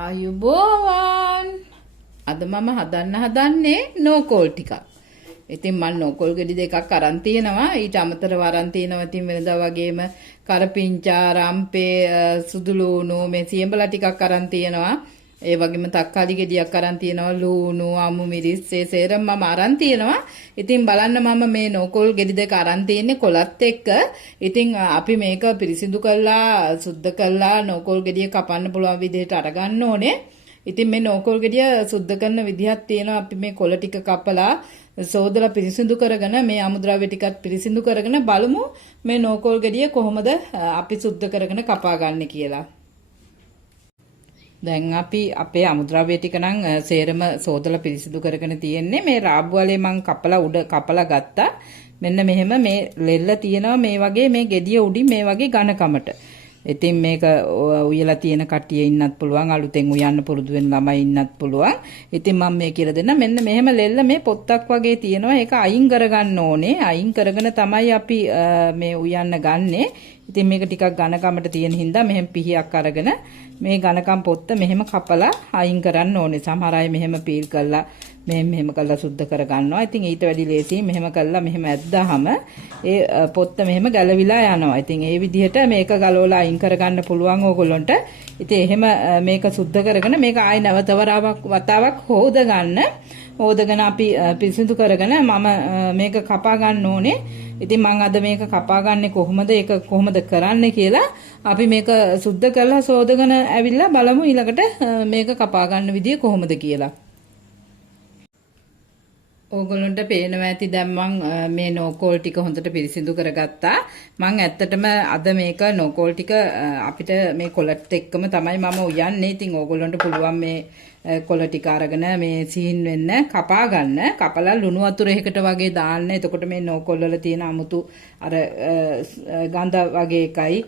ආයුබෝවන් අද මම හදන්නේ නෝකෝල් ටිකක්. ඉතින් මම නෝකෝල් ගෙඩි දෙකක් අරන් තියෙනවා. ඊට අමතරව අරන් තියෙනවා ඉතින් වෙනදා වගේම කරපිංචා, රම්පේ, සුදු ලූණු, මේ සියඹලා ටිකක් අරන් තියෙනවා. ඒ වගේම තක්කාලි ගෙඩියක් අරන් තියෙනවා, ලූණු, අමු මිරිස්, ඒ සේරම මම අරන් තියෙනවා. ඉතින් බලන්න මම මේ නෝකෝල් ගෙඩි දෙක අරන් තියෙන්නේ කොලත් එක්ක. ඉතින් අපි මේක පිරිසිදු කරලා සුද්ධ කරලා නෝකෝල් ගෙඩිය කපන්න පුළුවන් විදිහට අරගන්න ඕනේ. ඉතින් මේ නෝකෝල් ගෙඩිය සුද්ධ කරන විදිහක් තියෙනවා. අපි මේ කොළ ටික කපලා සෝදලා පිරිසිදු කරගෙන මේ අමුද්‍රව්‍ය ටිකත් පිරිසිදු කරගෙන බලමු මේ නෝකෝල් ගෙඩිය කොහොමද අපි සුද්ධ කරගෙන කපා ගන්න කියලා. දැන් අපි අපේ අමුද්‍රව්‍ය ටික නම් සේරම සෝදලා පිරිසිදු කරගෙන තියෙන්නේ. මේ රාබ්බු වලේ මං කපලා උඩ කපලා ගත්තා. මෙන්න මෙහෙම මේ ලෙල්ල තියෙනවා මේ වගේ මේ ගෙඩිය උඩින් මේ වගේ ඝනකමට. ඉතින් මේක උයලා තියෙන කට්ටිය ඉන්නත් පුළුවන්, අලුතෙන් උයන්න පුරුදු වෙන ළමයි ඉන්නත් පුළුවන්. ඉතින් මම මේ කියලා දෙන්න මෙන්න මෙහෙම ලෙල්ල මේ පොත්තක් වගේ තියෙනවා. ඒක අයින් කරගන්න ඕනේ. අයින් කරගෙන තමයි අපි මේ උයන්න ගන්නෙ. ඉතින් මේක ටිකක් ඝනකමට තියෙන හින්දා මෙහෙම පිහියක් අරගෙන මේ ඝනකම් පොත්ත මෙහෙම කපලා අයින් කරන්න ඕනේ. සමහර අය මෙහෙම පීල් කරලා මෙහෙම කරලා සුද්ධ කර ගන්නවා. ඉතින් ඊට වැඩි ලේසියි මෙහෙම කරලා මෙහෙම ඇද්දාම ඒ පොත්ත මෙහෙම ගැලවිලා යනවා. ඉතින් ඒ විදිහට මේක ගලවලා අයින් කරගන්න පුළුවන් ඕගොල්ලොන්ට. ඉතින් එහෙම මේක සුද්ධ කරගෙන මේක ආයි නැවත වතාවක් හොද ගන්න. හොදගෙන අපි පිරිසිදු කරගෙන මම මේක කපා ගන්න ඕනේ. ඉතින් මම අද මේක කපා ගන්නෙ කොහොමද, ඒක කොහොමද කරන්නේ කියලා අපි මේක සුද්ධ කරලා සෝදගෙන ඇවිල්ලා බලමු ඊළඟට මේක කපා ගන්න විදිය කොහොමද කියලා. ඕගොල්ලන්ට පේනවා ඇති දැන් මම මේ නෝකෝල් ටික හොඳට පිරිසිදු කරගත්තා. මම ඇත්තටම අද මේක නෝකෝල් ටික අපිට මේ කොලත් එක්කම තමයි මම උයන්නේ. ඉතින් ඕගොල්ලන්ට පුළුවන් මේ කොළ ටික අරගෙන මේ සීන් වෙන්න කපා ගන්න. කපලා ලුණු වතුරයකට වගේ දාන්න. එතකොට මේ නෝකෝල් වල තියෙන අමුතු අර ගඳ වගේ එකයි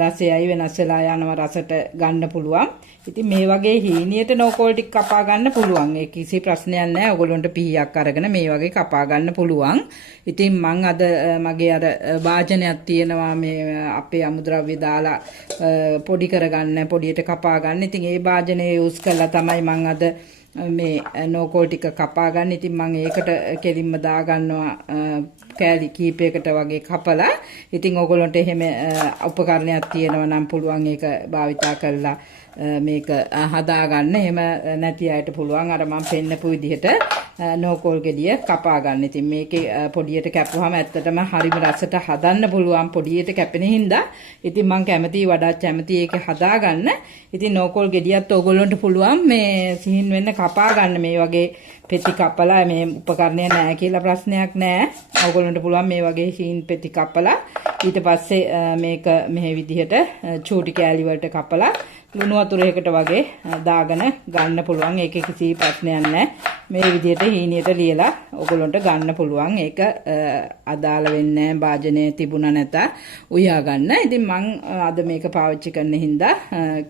රසයයි වෙනස් වෙලා යනවා, රසට ගන්න පුළුවන්. ඉතින් මේ වගේ හීනියට නෝකෝල් ටික කපා ගන්න පුළුවන්. ඒ කිසි ප්‍රශ්නයක් නැහැ. ඔයගොල්ලන්ට පිහියක් අරගෙන මේ වගේ කපා ගන්න පුළුවන්. ඉතින් මං අද මගේ අර වාජනයක් තියෙනවා මේ අපේ අමුද්‍රව්‍ය දාලා පොඩි කරගන්න, පොඩියට කපා ගන්න. ඉතින් ඒ වාජනේ යූස් කරලා තමයි මං අද මේ නෝකෝල් ටික කපා ගන්න. ඉතින් මම ඒකට කෙලින්ම දා ගන්නවා කෑලි කීපයකට වගේ කපලා. ඉතින් ඕගොල්ලන්ට එහෙම උපකරණයක් තියෙනවා නම් පුළුවන් ඒක භාවිතා කරලා මේක හදා ගන්න. එහෙම නැති අයට පුළුවන් අර මම පෙන්නපු විදිහට නෝකෝල් ගෙඩිය කපා ගන්න. ඉතින් මේකේ පොඩියට කැපුවාම ඇත්තටම හරිම රසට හදන්න පුළුවන් පොඩියට කැපෙන හින්දා. ඉතින් මම කැමතියි වඩාත් කැමතියි ඒක හදා ගන්න. ඉතින් නෝකෝල් ගෙඩියත් ඕගොල්ලන්ට පුළුවන් මේ සිහින් වෙන්න කපා ගන්න. මේ වගේ පෙති කපලා මේ උපකරණය නැහැ කියලා ප්‍රශ්නයක් නැහැ. ඕගොල්ලන්ට පුළුවන් මේ වගේ සිහින් පෙති කපලා ඊට පස්සේ මේක මෙහි විදිහට චූටි කෑලි වලට කපලා ලුණු වතුරයකට වගේ දාගෙන ගන්න පුළුවන්. ඒකේ කිසි ප්‍රශ්නයක් නැහැ. මේ විදිහට හීනියට ලියලා ඔයගොල්ලන්ට ගන්න පුළුවන්. ඒක අදාළ වෙන්නේ නැහැ වාජනේ තිබුණා නැත උයා ගන්න. ඉතින් මම අද මේක පාවිච්චි කරන හින්දා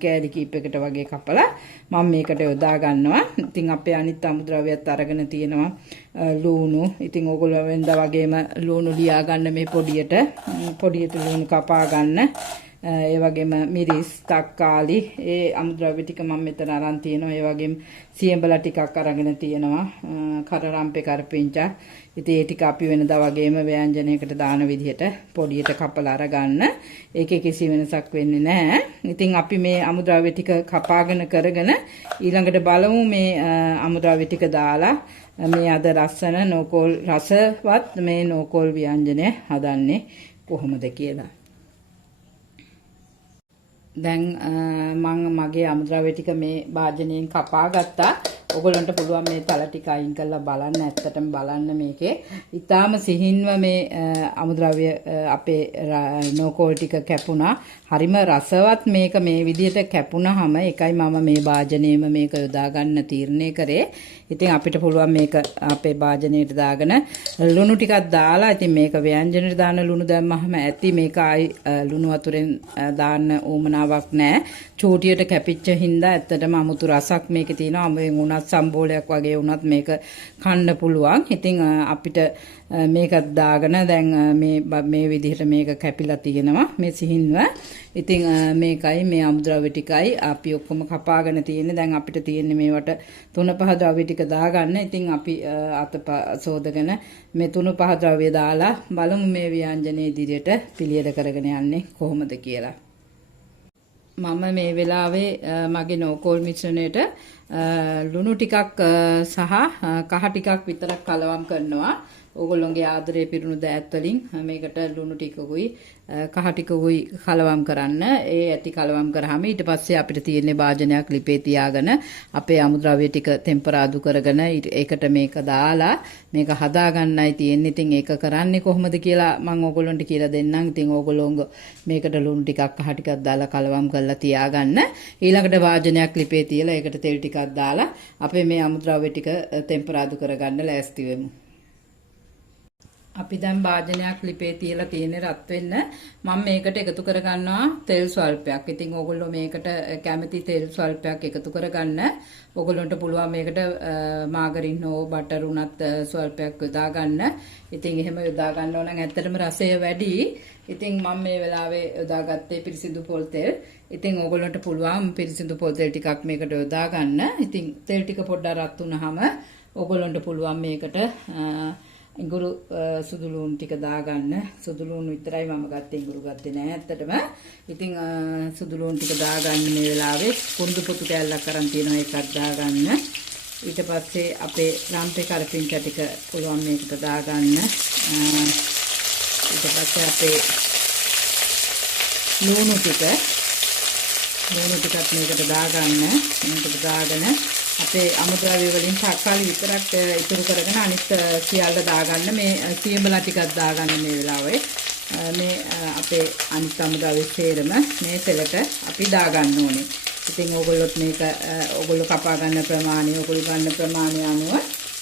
කෑලි කීපයකට වගේ කපලා මම මේකට යොදා ගන්නවා. ඉතින් අපේ අනිත් අමුද්‍රව්‍යත් අරගෙන තියෙනවා ලූණු. ඉතින් ඔයගොල්ලෝ වෙනදා වගේම ලූණු ලියා ගන්න මේ පොඩියට ලූණු කපා ගන්න. ඒ වගේම මිරිස්, තක්කාලි, ඒ අමුද්‍රව්‍ය ටික මම මෙතන අරන් තියෙනවා. ඒ වගේම සියඹලා ටිකක් අරගෙන තියෙනවා. කරරම්පේ, කරපිංචා. ඉතින් ඒ ටික අපි වෙනදා වගේම ව්‍යංජනයකට දාන විදිහට පොඩියට කපලා අරගන්න. ඒකේ කිසි වෙනසක් වෙන්නේ නැහැ. ඉතින් අපි මේ අමුද්‍රව්‍ය ටික කපාගෙන කරගෙන ඊළඟට බලමු මේ අමුද්‍රව්‍ය ටික දාලා මේ අද ලස්සන නෝකෝල් රසවත් මේ නෝකෝල් ව්‍යංජනය හදන්නේ කොහොමද කියලා. දැන් මම මගේ අමුද්‍රව්‍ය ටික මේ වාජනයෙන් කපා ගත්තා. ඔයගොල්ලන්ට පුළුවන් මේ තල ටික අයින් කරලා බලන්න. ඇත්තටම බලන්න මේකේ ඊටාම සිහින්ව මේ අමුද්‍රව්‍ය අපේ නෝකෝල් ටික කැපුණා. හරිම රසවත් මේක මේ විදිහට කැපුණාම එකයි මම මේ වාජනයේම මේක යොදා ගන්න තීරණය කරේ. ඉතින් අපිට පුළුවන් මේක අපේ වාජනයට දාගෙන ලුණු ටිකක් දාලා ඉතින් මේක ව්‍යංජනෙට දාන ලුණු දැම්මම ඇති මේක ආයි ලුණු වතුරෙන් දාන්න ඕමනාවක් නැහැ. චූටියට කැපිච්ච හින්දා ඇත්තටම අමුතු රසක් මේකේ තියෙනවා. අමුවෙන් උනත් සම්බෝලයක් වගේ වුණත් මේක කන්න පුළුවන්. ඉතින් අපිට මේකත් දාගෙන දැන් මේ විදිහට මේක කැපිලා තියෙනවා මේ සිහින්ව. ඉතින් මේකයි මේ අමුද්‍රව්‍ය ටිකයි අපි ඔක්කොම කපාගෙන තියෙන්නේ. දැන් අපිට තියෙන්නේ මේවට 3-5 ද්‍රව්‍ය ටික දාගන්න. ඉතින් අපි අත සෝදගෙන මේ 3-5 ද්‍රව්‍ය දාලා බලමු මේ ව්‍යංජනයේ ඉදිරියට පිළියෙල කරගෙන යන්නේ කොහොමද කියලා. මම මේ වෙලාවේ මගේ නෝකෝල් මිශ්‍රණයට ලුණු ටිකක් සහ කහ ටිකක් විතරක් කලවම් කරනවා. ඕගොල්ලෝගේ ආදරේ පිරුණු දෑත් වලින් මේකට ලුණු ටිකකුයි කහ ටිකකුයි කලවම් කරන්න. ඒ ඇති කලවම් කරාම ඊට පස්සේ අපිට තියෙන්නේ වාජනයක් ලිපේ තියාගෙන අපේ අමුද්‍රව්‍ය ටික ටෙම්පරාදු කරගෙන ඒකට මේක දාලා මේක හදා ගන්නයි තියෙන්නේ. ඉතින් ඒක කරන්නේ කොහොමද කියලා මම ඕගොල්ලන්ට කියලා දෙන්නම්. ඉතින් ඕගොල්ලෝ මේකට ලුණු ටිකක් කහ ටිකක් දාලා කලවම් කරලා තියාගන්න. ඊළඟට වාජනයක් ලිපේ තියලා ඒකට තෙල් ටිකක් දාලා අපේ මේ අමුද්‍රව්‍ය ටික ටෙම්පරාදු කරගන්න ලෑස්ති වෙමු. අපි දැන් වාජනයක් ලිපේ තියලා තියෙන්නේ රත් වෙන්න. මම මේකට එකතු කරගන්නවා තෙල් ස්වල්පයක්. ඉතින් ඕගොල්ලෝ මේකට කැමති තෙල් ස්වල්පයක් එකතු කරගන්න. ඕගොල්ලන්ට පුළුවන් මේකට මාගරින් හෝ බටර් උනත් ස්වල්පයක් යොදා ගන්න. ඉතින් එහෙම යොදා ගන්නවා නම් ඇත්තටම රසය වැඩි. ඉතින් මම මේ වෙලාවේ යොදාගත්තේ පිරිසිදු පොල් තෙල්. ඉතින් ඕගොල්ලන්ට පුළුවන් පිරිසිදු පොල් තෙල් ටිකක් මේකට යොදා ගන්න. ඉතින් තෙල් ටික පොඩ්ඩක් රත් වුනහම ඕගොල්ලන්ට පුළුවන් මේකට ඉඟුරු සුදු ලුණු ටික දාගන්න. සුදු ලුණු විතරයි මම ගත්තේ, ඉඟුරු ගත්තේ නෑ ඇත්තටම. ඉතින් සුදු ලුණු ටික දාගන්න මේ වෙලාවේ කුරුඳු පොතු කෑල්ලක් අරන් තියෙනවා ඒකත් දාගන්න. ඊට පස්සේ අපේ රම්පේ කරපිංචා ටික පුළුවන් මේකට දාගන්න. ඊට පස්සේ අපේ ලුණු ටිකත් මේකට දාගන්න. මේකට දාගෙන අපේ අමුද්‍රව්‍ය වලින් තක්කාලි විතරක් ඉතුරු කරගෙන අනිත් සියල්ල දාගන්න. මේ සියඹලා ටිකක් දාගන්න මේ වෙලාවේ. මේ අපේ අනිත් අමුද්‍රව්‍ය සේරම මේ තෙලට අපි දාගන්න ඕනේ. ඉතින් ඕගොල්ලොත් මේක ඕගොල්ලෝ කපා ගන්න ප්‍රමාණය, ඕගොල්ලෝ ගන්න ප්‍රමාණය අනුව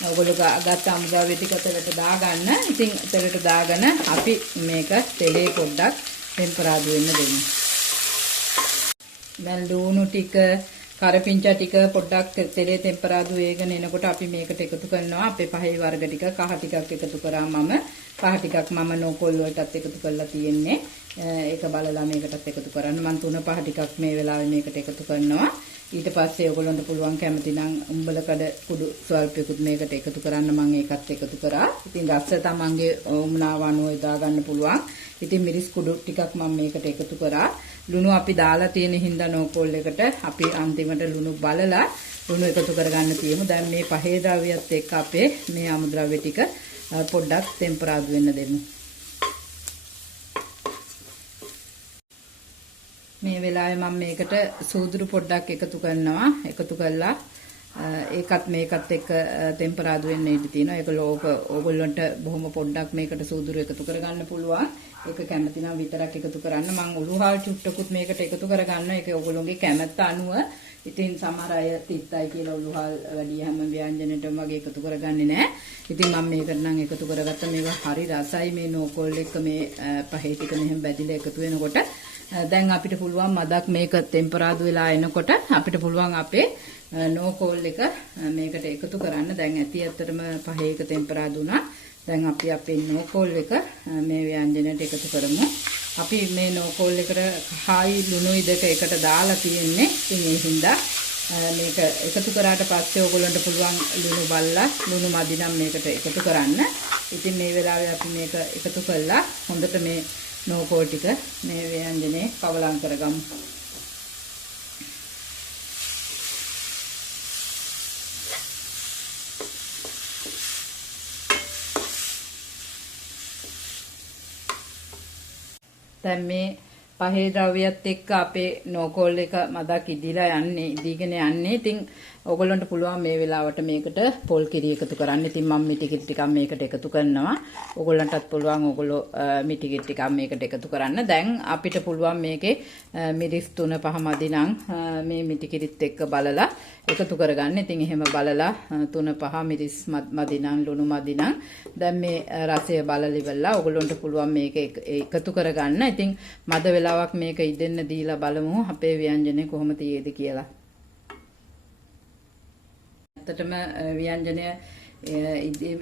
ඕගොල්ලෝ ගත්ත අමුද්‍රව්‍ය ටික තෙලට දාගන්න. ඉතින් තෙලට දාගෙන අපි මේක තෙලේ පොඩ්ඩක් ටෙම්පරාදු වෙන්න දෙමු. දැන් ලුණු ටික කරපිංචා ටික පොඩ්ඩක් තෙලේ ටෙම්පරාදු වේගෙන එනකොට අපි මේකට එකතු කරනවා අපේ පහේ වර්ග ටික. කහ ටිකක් එකතු කරා මම. කහ ටිකක් මම නෝකෝල් වලටත් එකතු කරලා තියෙන්නේ. ඒක බලලා මේකටත් එකතු කරන්න. මම 3-5 ටිකක් මේ වෙලාවේ මේකට එකතු කරනවා. ඊට පස්සේ ඔයගොල්ලන්ට පුළුවන් කැමති නම් උඹලකඩ කුඩු ස්වල්පයකුත් මේකට එකතු කරන්න. මම ඒකත් එකතු කරා. ඉතින් රස තමන්ගේ උමනාව අනුව යොදා ගන්න පුළුවන්. ඉතින් මිරිස් කුඩු ටිකක් මම මේකට එකතු කරා. ලුණු අපි දාලා තියෙන හින්දා නෝකෝල් එකට අපි අන්තිමට ලුණු බලලා ලුණු එකතු කරගන්න තියමු. දැන් මේ පහේ ද්‍රව්‍යයත් එක්ක අපේ මේ අමුද්‍රව්‍ය ටික පොඩ්ඩක් ටෙම්පරාදු වෙන්න දෙමු. මේ වෙලාවේ මම මේකට සූදුරු පොඩ්ඩක් එකතු කරනවා. එකතු කළා ඒකත් මේකත් එක්ක ටෙම්පරාදු වෙන්න ඉඩ තියෙනවා. ඒක ඕගොල්ලන්ට බොහොම පොඩ්ඩක් මේකට සූදුරු එකතු කරගන්න පුළුවන්. ඒක කැමති නම් විතරක් එකතු කරන්න. මම උළුහල් චුට්ටකුත් මේකට එකතු කරගන්න. ඒක ඕගොල්ලෝගේ කැමැත්ත අනුව. ඉතින් සමහර අය තිත්තයි කියලා උළුහල් වැඩි හැම ව්‍යංජනෙටම වගේ එකතු කරගන්නේ නැහැ. ඉතින් මම මේකට නම් එකතු කරගත්ත. මේවා හරි රසයි. මේ නෝකෝල් එක මේ පහේ ටික මෙහෙම බැදිලා එකතු වෙනකොට දැන් අපිට පුළුවන් මදක් මේක ටෙම්පරාදු වෙලා එනකොට අපිට පුළුවන් අපේ නෝකෝල් එක මේකට එකතු කරන්න. දැන් ඇති ඇත්තටම පහේ එක ටෙම්පරාදු වුණා. දැන් අපි අපේ නෝකෝල් එක මේ ව්‍යංජනයට එකතු කරමු. අපි මේ නෝකෝල් එකට කහයි ලුණුයි දෙක එකට දාලා තියෙන්නේ. ඉතින් ඒ හින්දා මේක එකතු කරාට පස්සේ ඕගොල්ලන්ට පුළුවන් ලුණු බලලා ලුණු මදි නම් මේකට එකතු කරන්න. ඉතින් මේ වෙලාවේ අපි මේක එකතු කළා හොඳට මේ නෝකෝල් ටික මේ ව්‍යංජනේ කවලම් කරගමු. දැන් මේ පහේ ද්‍රව්‍යයත් එක්ක අපේ නෝකෝල් එක මදක් ඉදීගෙන යන්නේ. ඉතින් ඕගොල්ලන්ට පුළුවන් මේ වෙලාවට මේකට පොල් කිරි එකතු කරන්න. ඉතින් මම මිටි කිරි ටිකක් මේකට එකතු කරනවා. ඕගොල්ලන්ටත් පුළුවන් ඕගොල්ලෝ මිටි කිරි ටිකක් මේකට එකතු කරන්න. දැන් අපිට පුළුවන් මේකේ මිරිස් 3-5 මදි නම් මේ මිටි කිරිත් එක්ක බලලා එකතු කරගන්න. ඉතින් එහෙම බලලා 3-5 මිරිස් මදි නම් ලුණු මදි නම් දැන් මේ රසය බලලා ඉවරලා ඕගොල්ලන්ට පුළුවන් මේක එකතු කරගන්න. ඉතින් මද වෙලාවක් මේක ඉදෙන්න දීලා බලමු අපේ ව්‍යංජනේ කොහොම තියේද කියලා. ඇත්තටම ව්‍යංජනය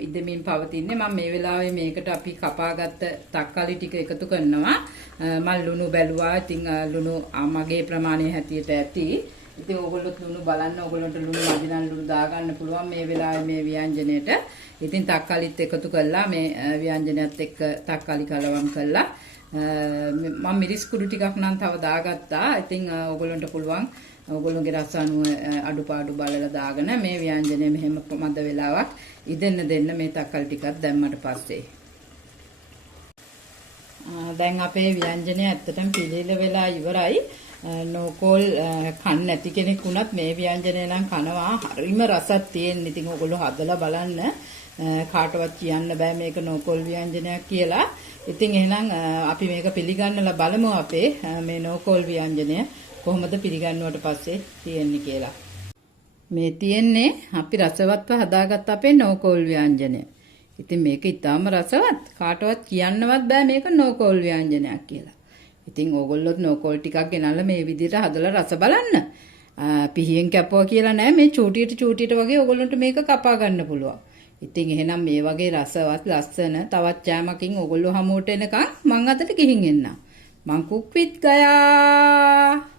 ඉදමින් පවතින්නේ. මම මේ වෙලාවේ මේකට අපි කපාගත්ත තක්කාලි ටික එකතු කරනවා. මම ලුණු බැලුවා. ඉතින් ලුණු මගේ ප්‍රමාණය හැටියට ඇති. ඉතින් ඕගොල්ලොත් ලුණු බලන්න. ඕගොල්ලොන්ට ලුණු මදි නම් ලුණු දාගන්න පුළුවන් මේ වෙලාවේ මේ ව්‍යංජනයට. ඉතින් තක්කාලිත් එකතු කළා. මේ ව්‍යංජනයත් එක්ක තක්කාලි කලවම් කළා. මම මිරිස් කුඩු ටිකක් නම් තව දාගත්තා. ඉතින් ඕගොල්ලන්ට පුළුවන් ඕගොල්ලෝගේ රස අනුව අඩුපාඩු බලලා දාගෙන මේ ව්‍යංජනය මෙහෙම මද වෙලාවක් ඉදෙන්න මේ තක්කල් ටිකක් දැම්මට පස්සේ දැන් අපේ ව්‍යංජනය ඇත්තටම පිළිල වෙලා ඉවරයි. නෝකෝල් කන්න නැති කෙනෙක් වුණත් මේ ව්‍යංජනය නම් කනවා හරිම රසක් තියෙන. ඉතින් ඕගොල්ලෝ හදලා බලන්න. කාටවත් කියන්න බෑ මේක නෝකෝල් ව්‍යංජනයක් කියලා. ඉතින් එහෙනම් අපි මේක පිළිගන්නලා බලමු අපේ මේ නෝකෝල් ව්‍යංජනය කොහොමද පිළිගන්නුවට පස්සේ තියෙන්නේ කියලා. මේ තියෙන්නේ අපි රසවත්ව හදාගත්ත අපේ නෝකෝල් ව්‍යංජනය. ඉතින් මේක ඊටාම රසවත්. කාටවත් කියන්නවත් බෑ මේක නෝකෝල් ව්‍යංජනයක් කියලා. ඉතින් ඕගොල්ලොත් නෝකෝල් ටිකක් ගෙනල්ලා මේ විදිහට හදලා රස බලන්න. පිහියෙන් කැපුවා කියලා නෑ. මේ චූටියට වගේ ඕගොල්ලන්ට මේක කපා ගන්න පුළුවන්. ඉතින් එහෙනම් මේ වගේ රසවත් ලස්සන තවත් ජෑමකින් ඕගොල්ලෝ හමුවට එනකන් මං අතට ගිහින් එන්නම්. මං කුක් විත් ගයා.